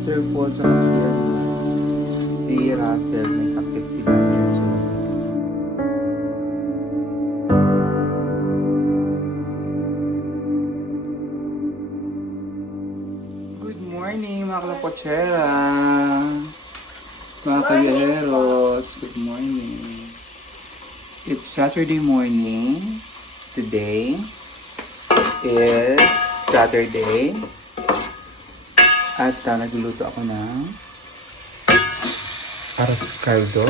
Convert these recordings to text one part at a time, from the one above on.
Sir Paul sa si, ano, si Russell, may sakit sila. So, Good morning mga kalapotsera! Mga kayeros, good morning. It's Saturday morning. Today is Saturday. At uh, nagluluto ako ng aros caldo.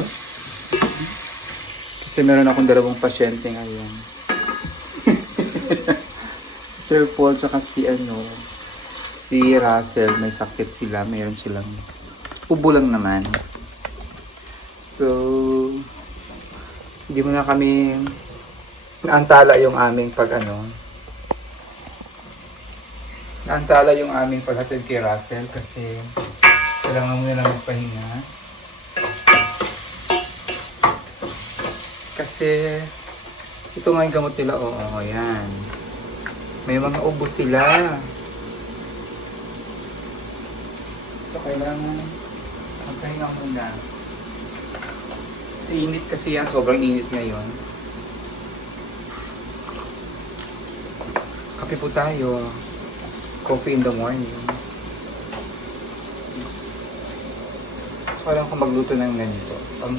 Kasi meron akong dalawang pasyente ngayon. si Sir Paul tsaka si ano, si Russell, may sakit sila. Mayroon silang ubo lang naman. So, hindi mo na kami naantala yung aming pag ano, naantala yung aming paghatid kay Russell kasi kailangan mo na lang magpahinga. Kasi ito nga yung gamot nila, oo, yan. May mga ubo sila. So, kailangan magpahinga muna. Kasi init kasi yan. Sobrang init ngayon. Kape po tayo. Coffee in the morning. So, alam ko magluto ng ganito. Um,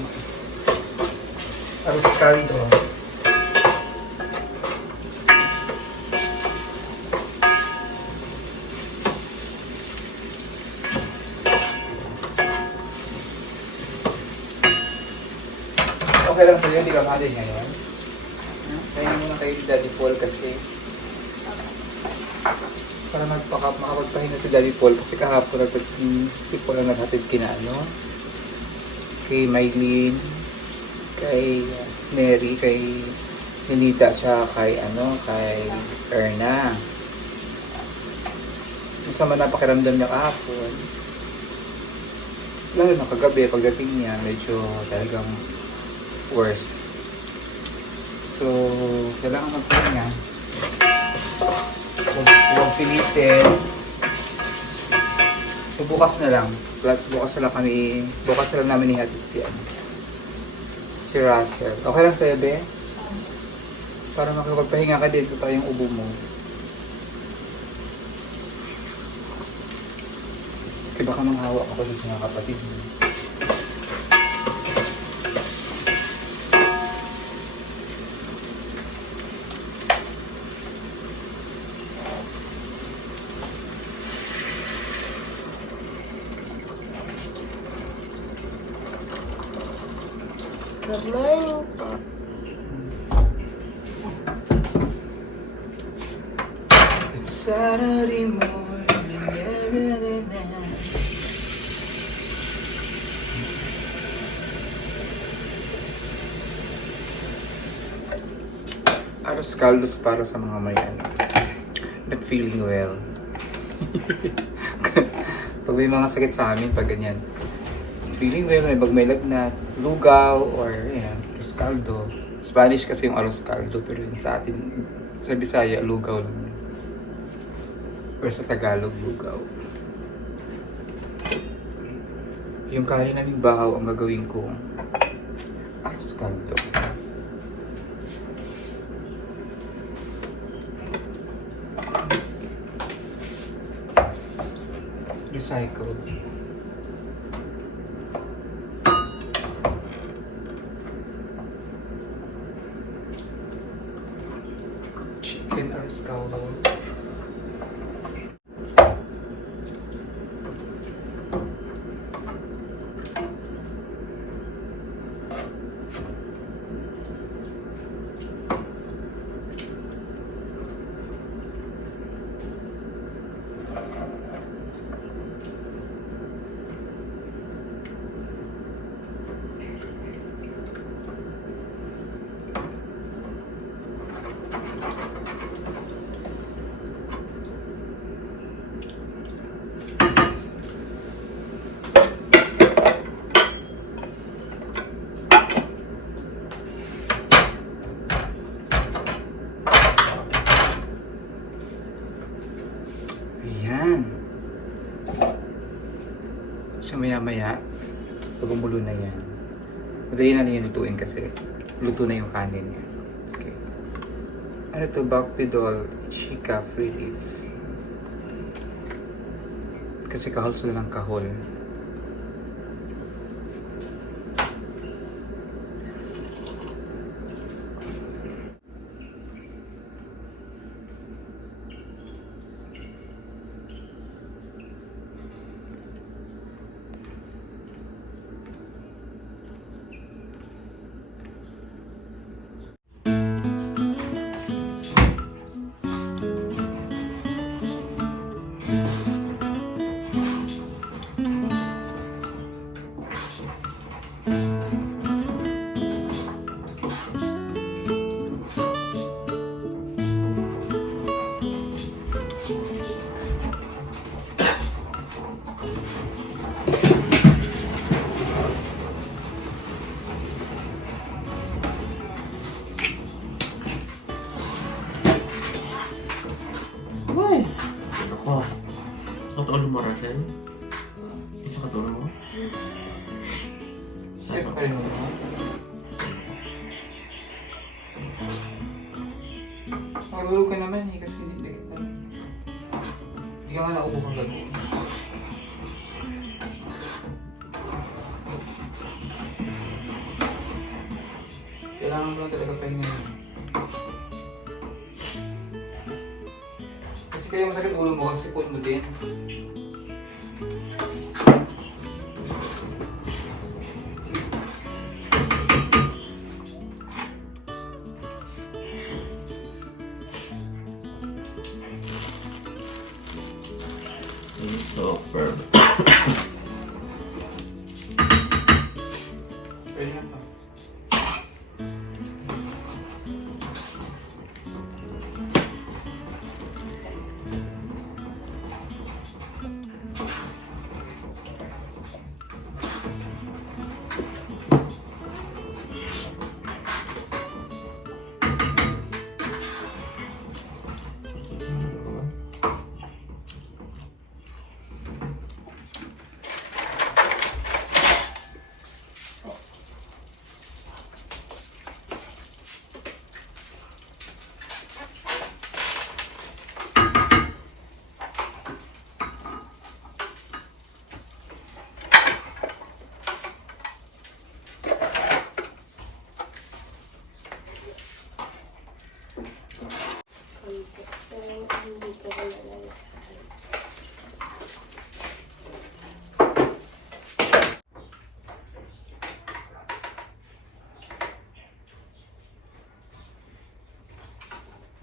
Aros caldo. Okay lang sa'yo, hindi ka mali ngayon. Kaya muna kayo ni Daddy Paul kasi magpaka makapagpahinga si Daddy Paul kasi kahapon nagpag si Paul ang naghatid kina ano kay Mylene kay uh, Mary kay Ninita siya kay ano kay Erna. Masama na pakiramdam niya kahapon. Lalo na kagabi pagdating niya medyo talagang worse. So kailangan magpahinga Huwag pilitin. So bukas na lang. Bukas na lang kami, bukas na lang namin ihatid si ano. Si Russell. Okay lang sa'yo, Be? Para makapagpahinga ka din para yung ubo mo. Kaya baka manghawak ako dito ng kapatid mo. Good morning po. It's Saturday morning, every night. Aros caldos para sa mga may ano, not feeling well. pag may mga sakit sa amin, pag ganyan, feeling well, may pag may lagnat, lugaw, or yan, aros caldo. Spanish kasi yung aros caldo, pero yun sa atin, sa Bisaya, lugaw lang. Or sa Tagalog, lugaw. Yung kanin naming bahaw ang gagawin ko aros caldo. Recycled. Chicken aros caldo. So maya-maya, pag umulo na yan, madali na yung lutuin kasi luto na yung kanin niya. Okay. Ano to? Bactidol Chica Free Leaf. Kasi kahol sila ng kahol. Magulog ka naman eh, kasi hindi kita. Hindi ka nga naupo kang gabi. Kailangan mo talaga pahinga yun. Kasi kaya masakit ulo mo kasi sipon mo din.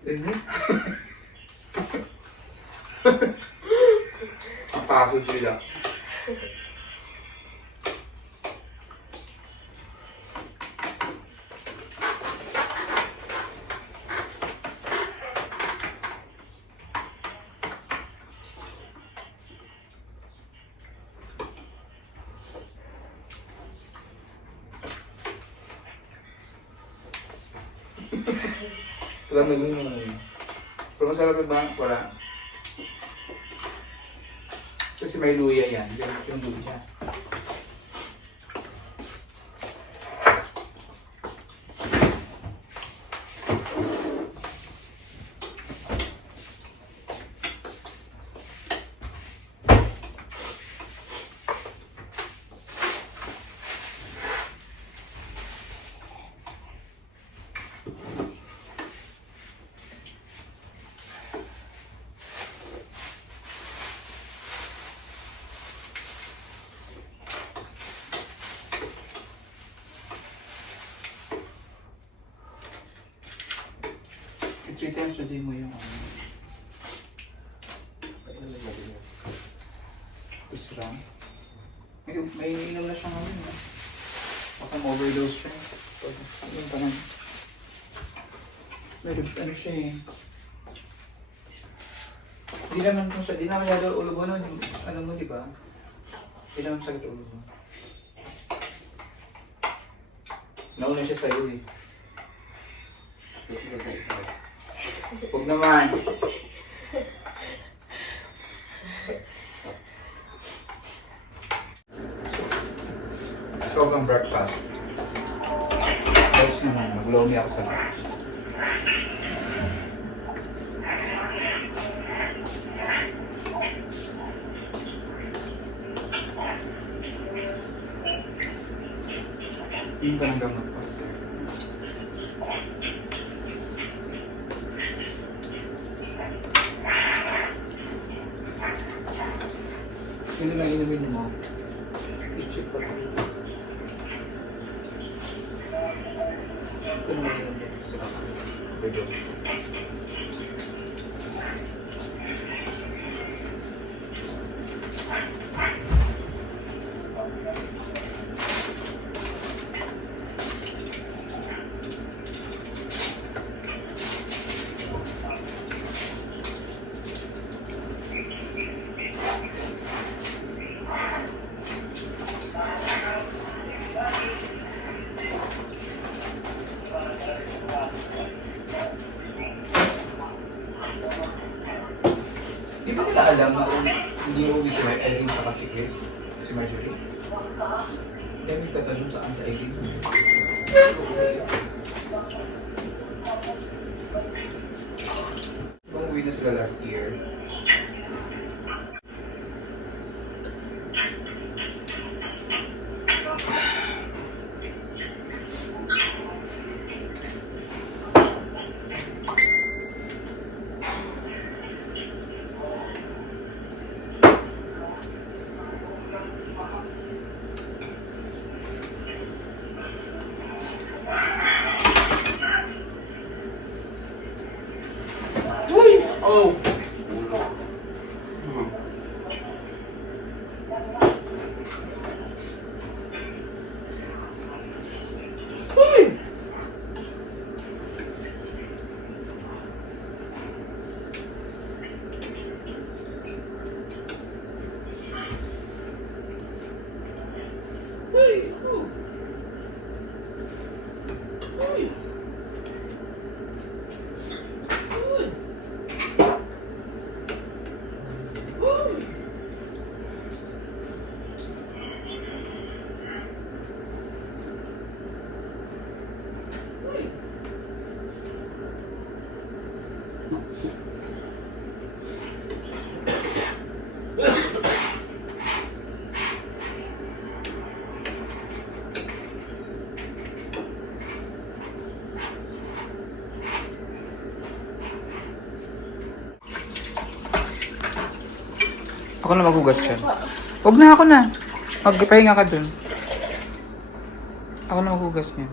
Pwede? Pasok sila. Wala na yun. Yan. Ganun yung Three times a day mo yung ano. Tapos lang. May, may inom na siya ngayon. No? Baka ma-overdose siya. Pag yun pa lang. May ano siya eh. Di naman kung siya, di naman yado ulo mo nun. yung- Alam mo, di ba? Di naman sakit ulo mo. Nauna siya sa'yo eh. Susunod na isa. Huwag naman. Ikaw ang breakfast. Lunch naman. Mag-lomi ako sa lunch. Yung ka ng gamot pa. Yun lang inumin mo. I-check ko lang. Ito naman inumin mo. Salamat. Pwede. Di ba nila alam na hindi uuwi si Mar- Aileen sa si Chris? Si Marjorie? Kaya may tatanong saan sa Aileen sa Kung uwi na sila last year, ako na maghugas dyan. Huwag na, ako na. Magpahinga ka dun. Ako na maghugas niyan.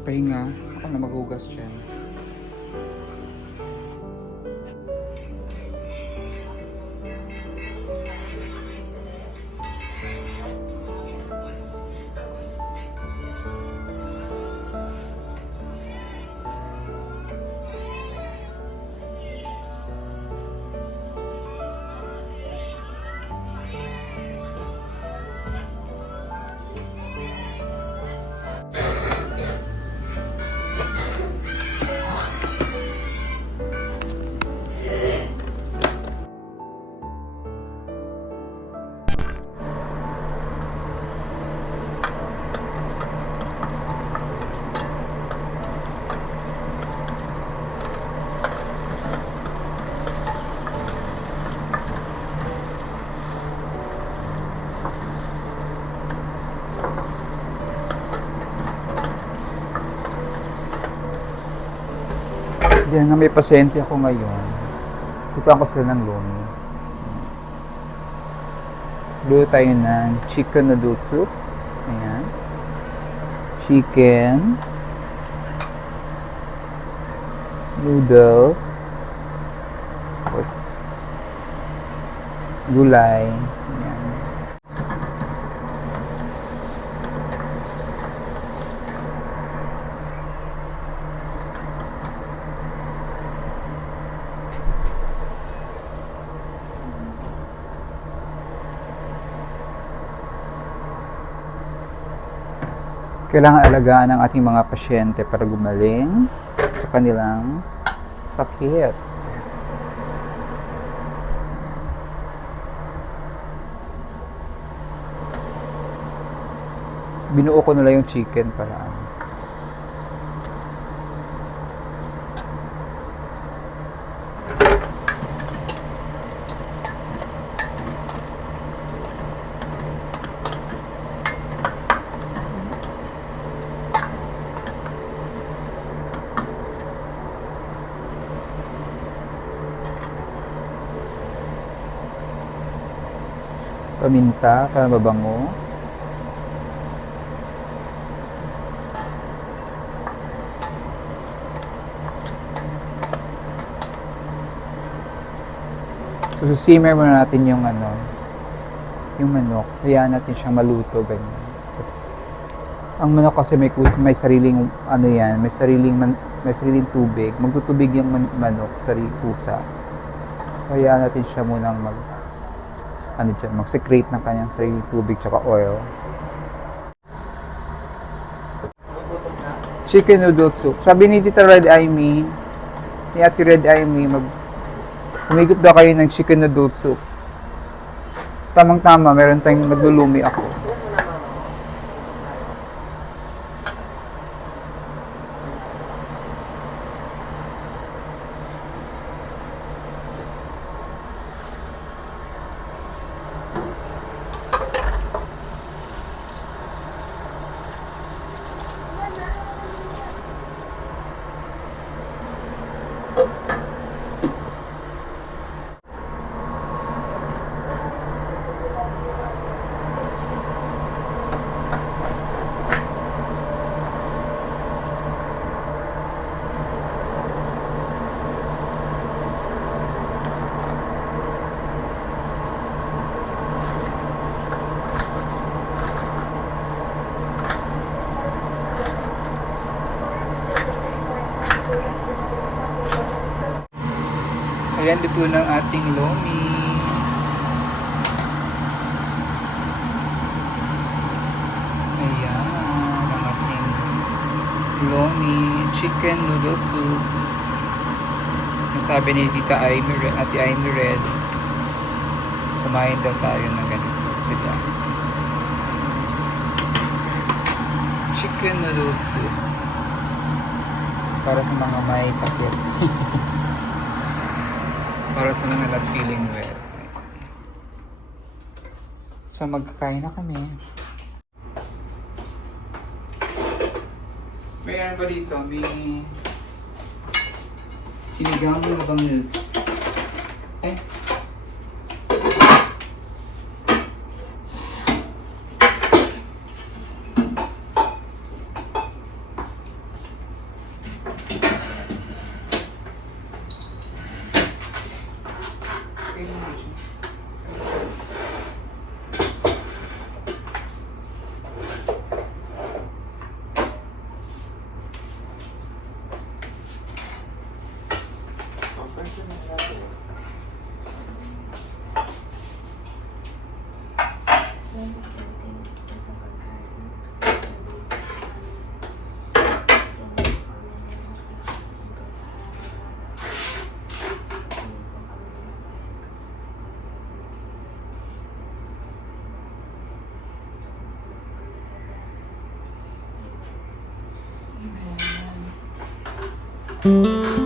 Magpahinga. Ako na maghugas dyan. Diyan na may pasyente ako ngayon. Dito ako sila ng lomi. Luto tayo ng chicken noodle soup. Ayan. Chicken. Noodles. Tapos gulay. Ayan. Kailangan alagaan ang ating mga pasyente para gumaling sa kanilang sakit. Binuo ko nila yung chicken para ano. Paminta para mabango. So, susimmer muna natin yung ano, yung manok. Hayaan natin siyang maluto, ganyan. Sas, ang manok kasi may, may sariling, ano yan, may sariling, man, may sariling tubig. Magtutubig yung man- manok, sarili pusa. So, hayaan natin siya munang mag, ano dyan, mag-secrete ng kanyang sariling tubig tsaka oil. Chicken noodle soup. Sabi ni Tita Red Amy, ni Ate Red Amy, mag humigop daw kayo ng chicken noodle soup. Tamang-tama, meron tayong maglulumi ako. Ayan, luto ng ating lomi. Ayan, ang ating lomi, chicken noodle soup. Ang sabi ni Tita Amy, Red- Ate Amy Red, kumain daw tayo ng ganito sila. Chicken noodle soup. Para sa mga may sakit. Para sa mga not feeling well. So magkakain na kami. May ano ba dito? May sinigang na bangus. Eh. Música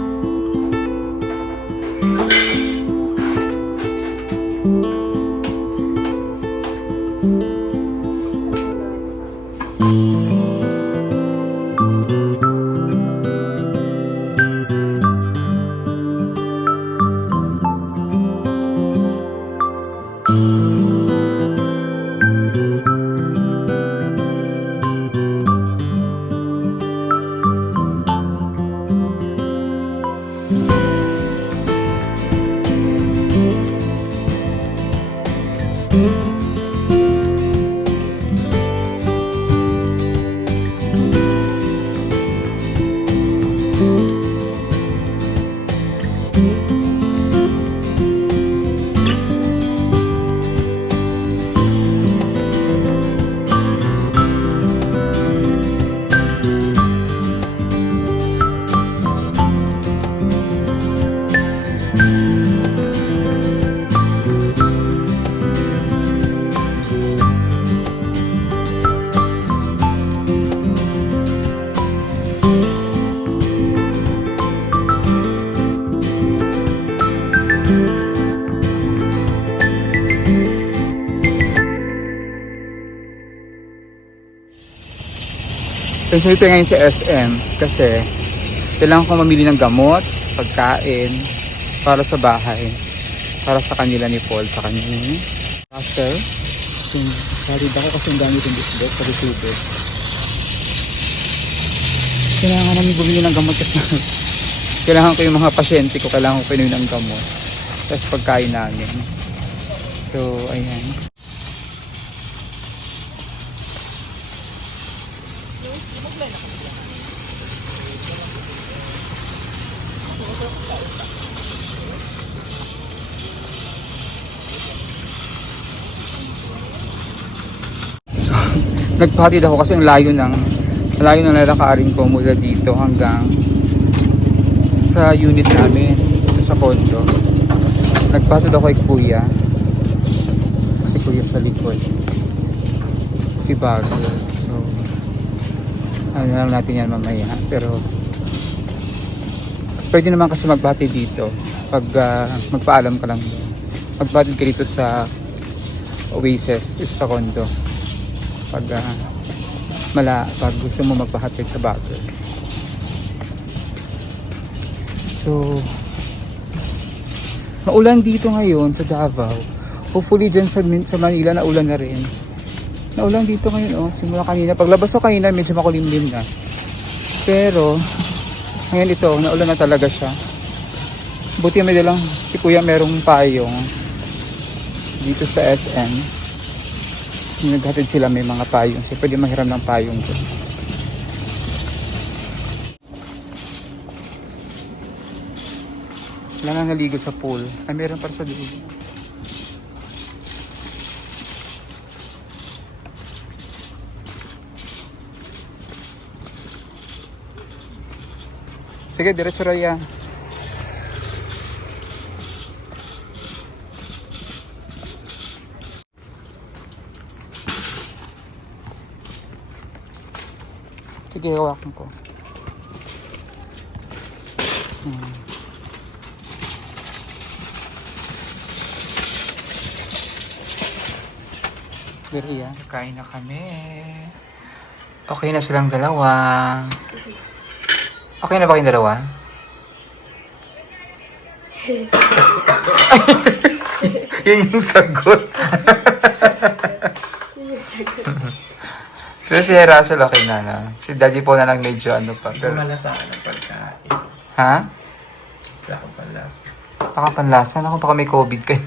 Especially ito ngayon sa SM kasi kailangan ko mamili ng gamot, pagkain para sa bahay. Para sa kanila ni Paul, sa kanya ni Russell. Valid ako kasi yung gamit yung display sa receiver. Kailangan namin bumili ng gamot kasi kailangan ko yung mga pasyente ko, kailangan ko pinuwi ng gamot. Tapos pagkain namin. So, ayan. Nagpahatid ako kasi ang layo ng layo ng lalakarin ko mula dito hanggang sa unit namin sa condo. Nagpahatid ako kay kuya. Si kuya sa likod. Si Bago. So, ano lang natin yan mamaya. Pero, pwede naman kasi magpahatid dito. Pag ah, magpaalam ka lang doon. Magpahatid ka dito sa Oasis, dito sa condo pag ah, mala pag gusto mo magpahatid sa bagay. So maulan dito ngayon sa Davao. Hopefully dyan sa, sa Manila naulan na rin. Naulan dito ngayon oh, simula kanina. Paglabas ko kanina medyo makulimlim na. Pero ngayon ito, naulan na talaga siya. Buti may dalang si kuya merong payong dito sa SM naghatid sila may mga payong. So, pwede mahiram ng payong ko. Wala nga naligo sa pool. Ay, meron para sa dulo. Sige, diretso Raya. Sige, hawakan ko. Hmm. Kain na kami. Okay na silang dalawa. Okay na ba kayong dalawa? Yun yung sagot. Pero si Russell okay na na. Si Daddy po na lang medyo ano pa. Pero, Pumalasaan ang pagkain. ha? Wala ko palasa. Baka panlasa. Ako baka may COVID kayo.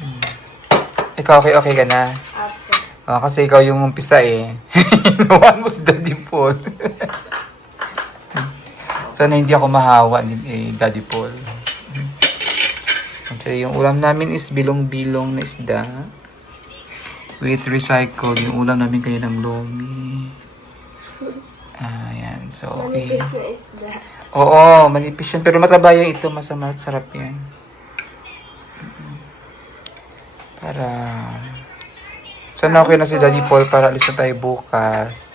Hmm. ikaw okay okay ka na? Ah, kasi ikaw yung umpisa eh. Nawan mo si Daddy Paul. Sana hindi ako mahawa ni eh, Daddy Paul. Kasi yung ulam namin is bilong-bilong na isda. With recycled. Yung ulam namin kayo ng lomi. Ayan. So, okay. Manipis na isda. Oo, manipis yan. Pero mataba yung ito. Masama at sarap yan. Para... Sana okay na si Daddy Paul para alis na tayo bukas.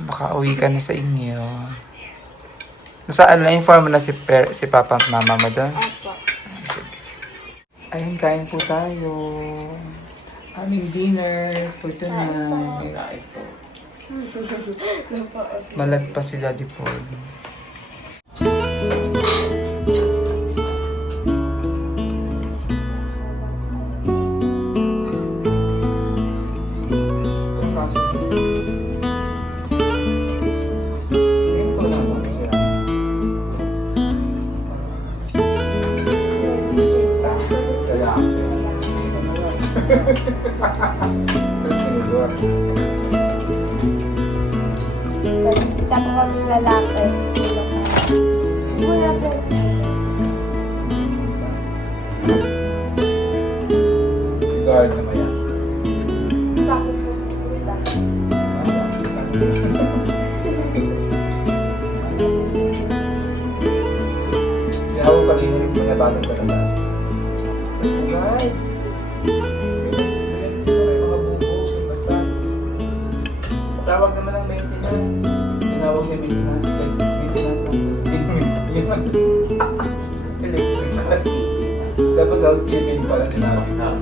Baka uwi ka na sa inyo. Nasaan na inform na si, per, si Papa at Mama mo doon? Kain po tayo. Aming dinner for tonight. Pa si Daddy Paul. Tapos isa pa kami pa? Simula po. Guard naman yan. Bakit po? Kaya ako kanina rin mga batang talaga. Tinawag niya maintenance. Like, maintenance ng electrical. Tapos housekeeping pala tinawag na.